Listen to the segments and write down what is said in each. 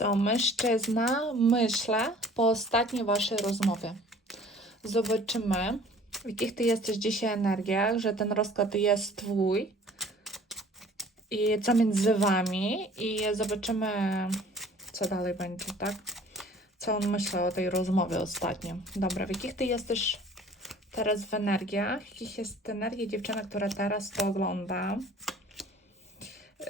Co mężczyzna myślę po ostatniej waszej rozmowie. Zobaczymy, w jakich ty jesteś dzisiaj energiach, że ten rozkład jest twój i co między wami i zobaczymy, co dalej będzie, tak? Co on myśli o tej rozmowie ostatnio. Dobra, w jakich ty jesteś teraz w energiach? Jakich jest energia dziewczyna, która teraz to ogląda? Yy,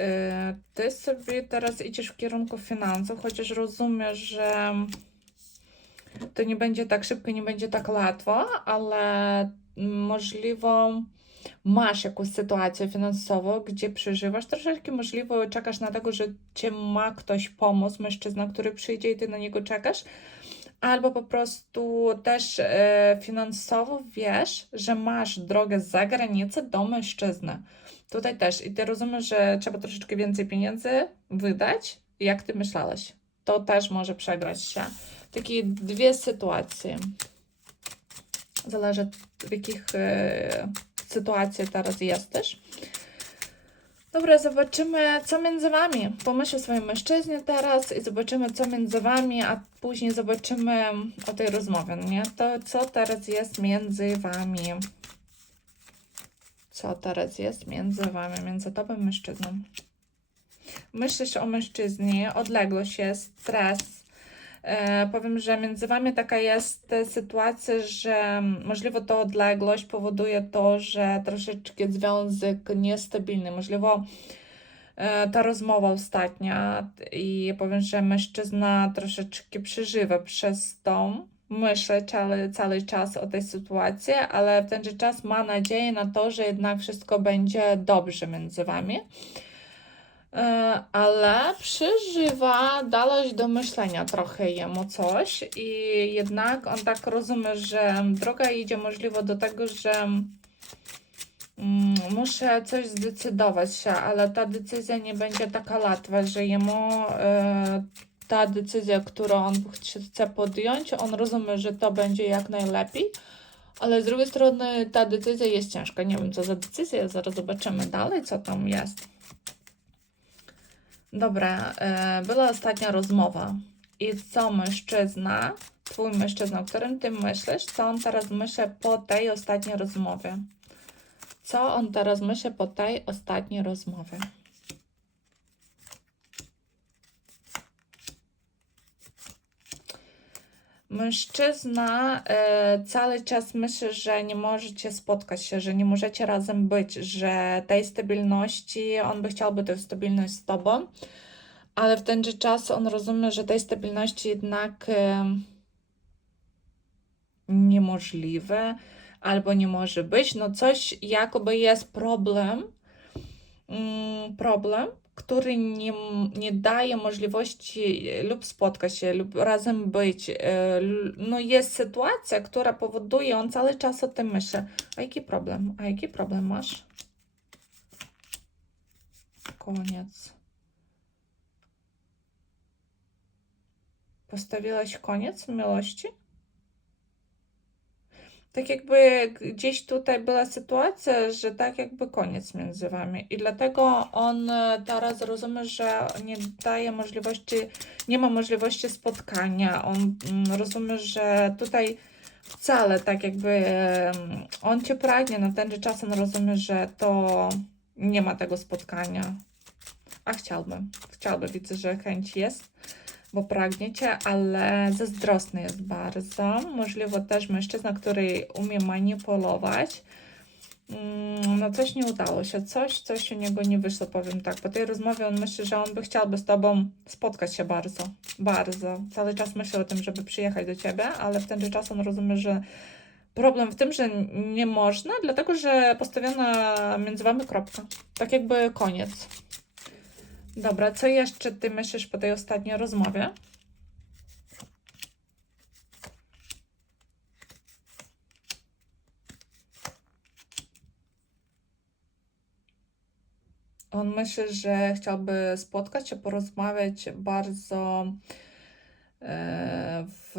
Ty sobie teraz idziesz w kierunku finansów, chociaż rozumiesz, że to nie będzie tak szybko, nie będzie tak łatwo, ale możliwe masz jakąś sytuację finansową, gdzie przeżywasz troszeczkę, możliwe czekasz na tego, że cię ma ktoś pomóc, mężczyzna, który przyjdzie i ty na niego czekasz, albo po prostu też e, finansowo wiesz, że masz drogę za granicę do mężczyzny. Tutaj też. I ty rozumiesz, że trzeba troszeczkę więcej pieniędzy wydać, jak ty myślałeś. To też może przegrać się. Takie dwie sytuacje. Zależy w jakich e, sytuacjach teraz jesteś. Dobra, zobaczymy, co między wami. Pomyśl o swoim mężczyźnie teraz i zobaczymy, co między wami, a później zobaczymy o tej rozmowie, nie? To, co teraz jest między wami. Co teraz jest między wami, między tobą mężczyzną. Myślisz o mężczyźnie, odległość jest, stres. E, powiem, że między wami taka jest sytuacja, że możliwe to odległość powoduje to, że troszeczkę związek niestabilny. Możliwe ta rozmowa ostatnia i powiem, że mężczyzna troszeczkę przeżywa przez tą myślę cały, cały czas o tej sytuacji, ale w ten czas ma nadzieję na to, że jednak wszystko będzie dobrze między wami. E, Ale przeżywa dalej do myślenia trochę jemu coś i jednak on tak rozumie, że droga idzie możliwe do tego, że mm, muszę coś zdecydować się, ale ta decyzja nie będzie taka łatwa, że jemu e, ta decyzja, którą on chce podjąć, on rozumie, że to będzie jak najlepiej, ale z drugiej strony ta decyzja jest ciężka. Nie wiem, co za decyzja, zaraz zobaczymy dalej, co tam jest. Dobra, e, była ostatnia rozmowa. I co mężczyzna, twój mężczyzna, o którym ty myślisz, co on teraz myśli po tej ostatniej rozmowie? Co on teraz myśli po tej ostatniej rozmowie? Mężczyzna e, cały czas myśli, że nie możecie spotkać się, że nie możecie razem być, że tej stabilności, on by chciałby tę stabilność z tobą, ale w ten czas on rozumie, że tej stabilności jednak e, niemożliwe albo nie może być. No coś jakoby jest problem, mm, problem, który nie, nie daje możliwości lub spotkać się, lub razem być. E, No jest sytuacja, która powoduje, on cały czas o tym myśli. A jaki problem? A jaki problem masz? Koniec. Postawiłaś koniec miłości? Tak jakby gdzieś tutaj była sytuacja, że tak jakby koniec między wami. I dlatego on e, teraz rozumie, że nie daje możliwości, nie ma możliwości spotkania. On mm, rozumie, że tutaj wcale tak jakby em, on cię pragnie, na ten czas on rozumie, że to nie ma tego spotkania. A chciałby, chciałby, widzę, że chęć jest bo pragniecie, ale zazdrosny jest bardzo. Możliwe też mężczyzna, który umie manipulować. Mm, No coś nie udało się, coś, coś u niego nie wyszło, powiem tak. Po tej rozmowie on myśli, że on by chciałby z tobą spotkać się bardzo, bardzo. Cały czas myśli o tym, żeby przyjechać do ciebie, ale w ten czas on rozumie, że problem w tym, że nie można, dlatego że postawiona między wami kropka. Tak jakby koniec. Dobra, co jeszcze ty myślisz po tej ostatniej rozmowie? On myśli, że chciałby spotkać się, porozmawiać bardzo e, w,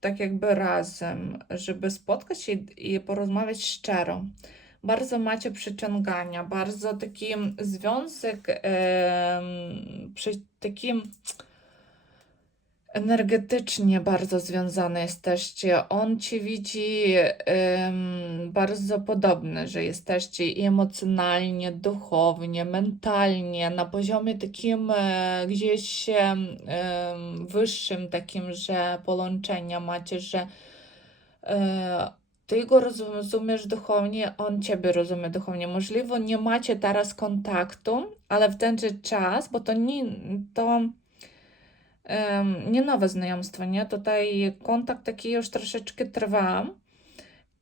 tak jakby razem, żeby spotkać się i, porozmawiać szczero bardzo macie przyciągania, bardzo taki związek, em, przy takim energetycznie bardzo związane jesteście. On ci widzi em, bardzo podobne, że jesteście i emocjonalnie, duchownie, mentalnie, na poziomie takim e, gdzieś em, wyższym, takim, że połączenia macie, że e, ty go rozumiesz duchownie, on ciebie rozumie duchownie. Możliwe, nie macie teraz kontaktu, ale w ten czas, bo to nie, to em, nie nowe znajomstwo, nie? Tutaj kontakt taki już troszeczkę trwa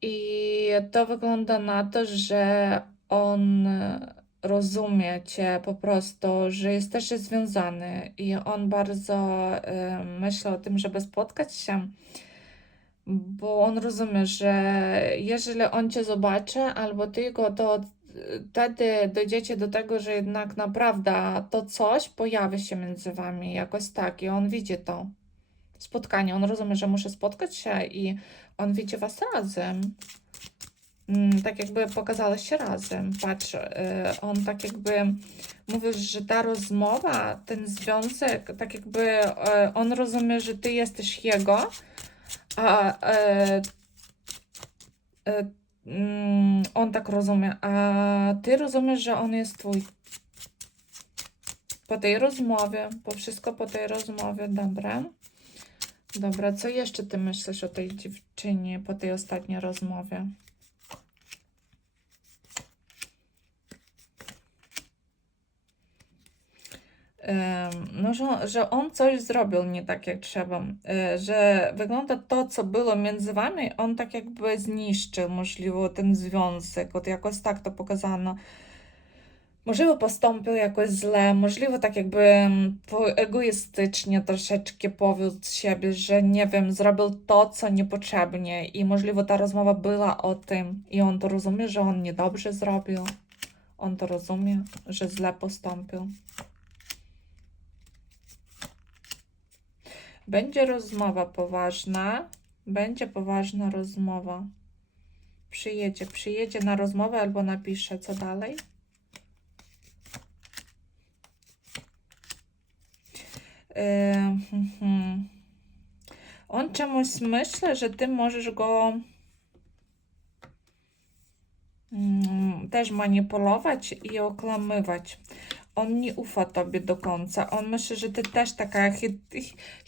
i to wygląda na to, że on rozumie cię po prostu, że jesteście związany i on bardzo em, myśli o tym, żeby spotkać się bo on rozumie, że jeżeli on cię zobaczy, albo ty go, to wtedy dojdziecie do tego, że jednak naprawdę to coś pojawi się między wami jakoś tak i on widzi to spotkanie. On rozumie, że muszę spotkać się i on widzi was razem. Mm, Tak jakby pokazaliście razem. Patrz, y, on tak jakby mówił, że ta rozmowa, ten związek, tak jakby y, on rozumie, że ty jesteś jego, a e, e, mm, on tak rozumie, a ty rozumiesz, że on jest twój. Po tej rozmowie, po wszystko po tej rozmowie, dobra. Dobra, co jeszcze ty myślisz o tej dziewczynie po tej ostatniej rozmowie? No, że, że on coś zrobił nie tak jak trzeba, że wygląda to, co było między wami, on tak jakby zniszczył, możliwe, ten związek, od jakoś tak to pokazano. Możliwe postąpił jakoś źle, możliwe tak jakby egoistycznie troszeczkę powiódł siebie, że nie wiem, zrobił to, co niepotrzebnie i możliwe ta rozmowa była o tym i on to rozumie, że on niedobrze zrobił. On to rozumie, że źle postąpił. Będzie rozmowa poważna. Będzie poważna rozmowa. Przyjedzie, przyjedzie na rozmowę albo napisze, co dalej. Yy, mhm. On czemuś myśli, że ty możesz go mm, też manipulować i okłamywać. On nie ufa tobie do końca. On myśli, że ty też taka chit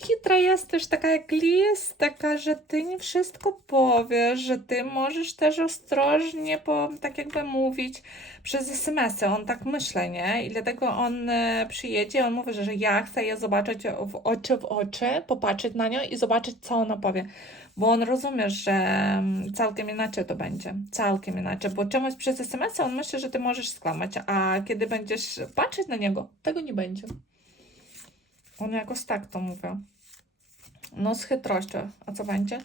chytra jesteś, taka jak lis, taka, że ty nie wszystko powiesz, że ty możesz też ostrożnie, po, tak jakby mówić przez SMS-y. On tak myśli, nie? I dlatego on e, przyjedzie, on mówi, że ja chcę je zobaczyć w oczy w oczy, popatrzeć na nią i zobaczyć, co ona powie. Bo on rozumie, że mm, całkiem inaczej to będzie. Całkiem inaczej. Bo czemuś przez SMS on myśli, że ty możesz skłamać, a kiedy będziesz patrzeć na niego, tego nie będzie. On jakoś tak to mówi. No z chytrością. A co będzie?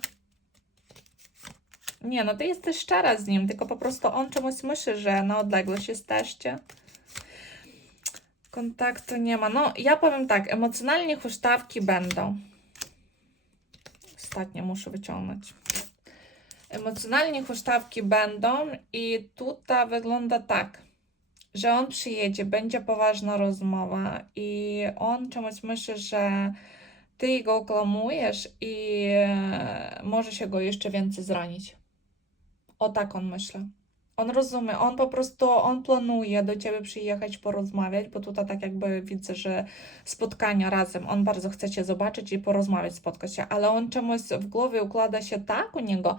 Nie, no ty jesteś szczera z nim, tylko po prostu on czemuś myśli, że na odległość jesteście. Kontaktu nie ma. No, ja powiem tak, emocjonalnie huśtawki będą. Ostatnie muszę wyciągnąć. Emocjonalnie huśtawki będą i tutaj wygląda tak, że on przyjedzie, będzie poważna rozmowa i on czemuś myśli, że ty go okłamujesz i e, może się go jeszcze więcej zranić. O tak on myśli. On rozumie, on po prostu, on planuje do ciebie przyjechać, porozmawiać, bo tutaj tak jakby widzę, że spotkania razem, on bardzo chce cię zobaczyć i porozmawiać, spotkać się, ale on czemuś w głowie układa się tak u niego,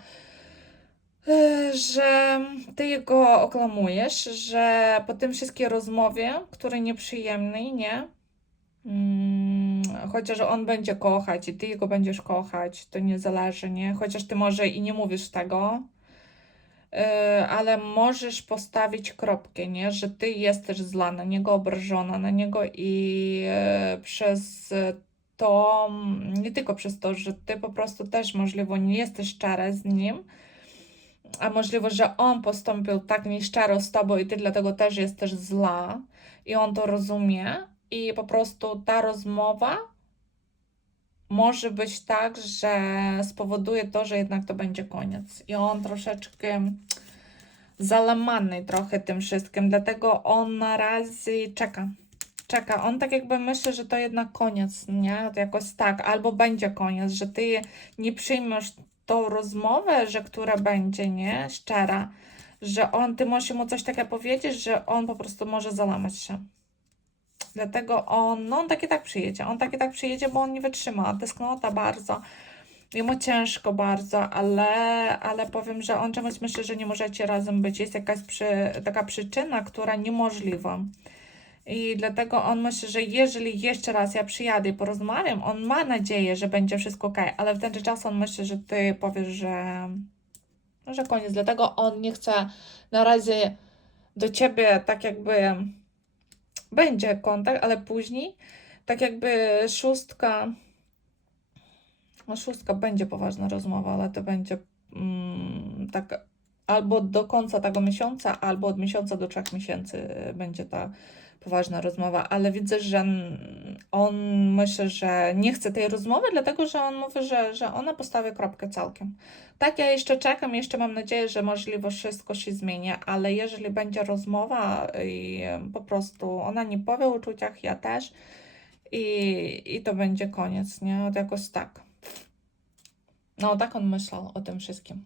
e, że ty go oklamujesz, że po tym wszystkie rozmowie, które nieprzyjemnej, nie? Mm, chociaż on będzie kochać i ty go będziesz kochać, to nie zależy, nie? Chociaż ty może i nie mówisz tego, ale możesz postawić kropkę, nie? Że ty jesteś zła na niego, obrażona na niego i e, przez to, nie tylko przez to, że ty po prostu też możliwe nie jesteś szczera z nim, a możliwe, że on postąpił tak nieszczero z tobą i ty dlatego też jesteś zła i on to rozumie i po prostu ta rozmowa może być tak, że spowoduje to, że jednak to będzie koniec. I on troszeczkę załamany trochę tym wszystkim, dlatego on na razie czeka. czeka. On tak jakby myśli, że to jednak koniec, nie? To jakoś tak, albo będzie koniec, że ty nie przyjmiesz tą rozmowę, że która będzie, nie? Szczera, że on, ty możesz mu coś takiego powiedzieć, że on po prostu może załamać się. Dlatego on, no on tak i tak przyjedzie, on tak i tak przyjedzie, bo on nie wytrzyma, tęsknota bardzo. Jemu ciężko bardzo, ale, ale powiem, że on czemuś myśli, że nie możecie razem być. Jest jakaś przy, taka przyczyna, która niemożliwa. I dlatego on myśli, że jeżeli jeszcze raz ja przyjadę i porozmawiam, on ma nadzieję, że będzie wszystko ok, ale w ten czas on myśli, że ty powiesz, że, że koniec. Dlatego on nie chce na razie do ciebie tak jakby będzie kontakt, ale później tak jakby szóstka no szóstka będzie poważna rozmowa, ale to będzie mm, tak albo do końca tego miesiąca, albo od miesiąca do trzech miesięcy będzie ta poważna rozmowa, ale widzę, że on myśli, że nie chce tej rozmowy, dlatego że on mówi, że, że ona postawi kropkę całkiem. Tak, ja jeszcze czekam, jeszcze mam nadzieję, że możliwe wszystko się zmieni, ale jeżeli będzie rozmowa i po prostu ona nie powie o uczuciach, ja też, i, i to będzie koniec, nie? Jakoś tak. No, tak on myślał o tym wszystkim.